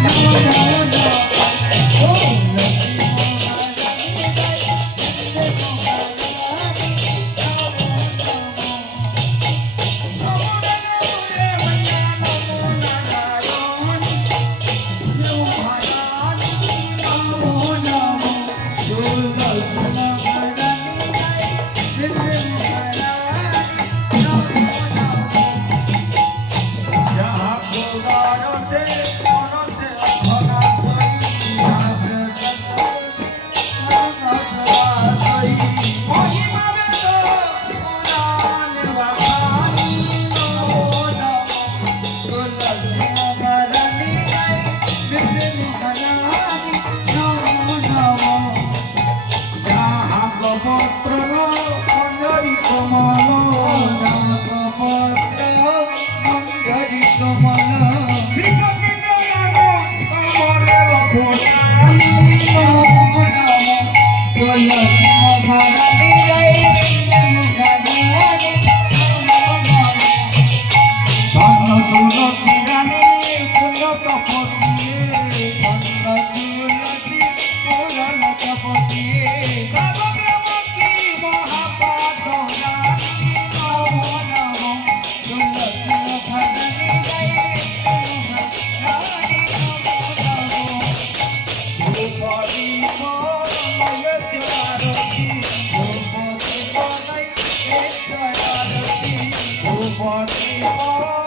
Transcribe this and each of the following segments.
Jai Bhagavato Allah. ছাপান্ন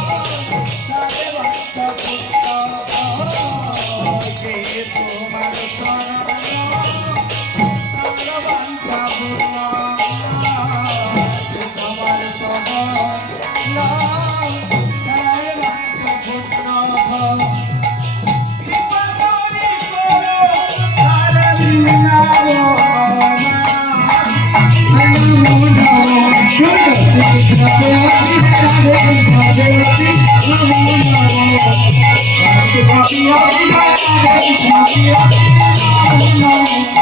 Thank you.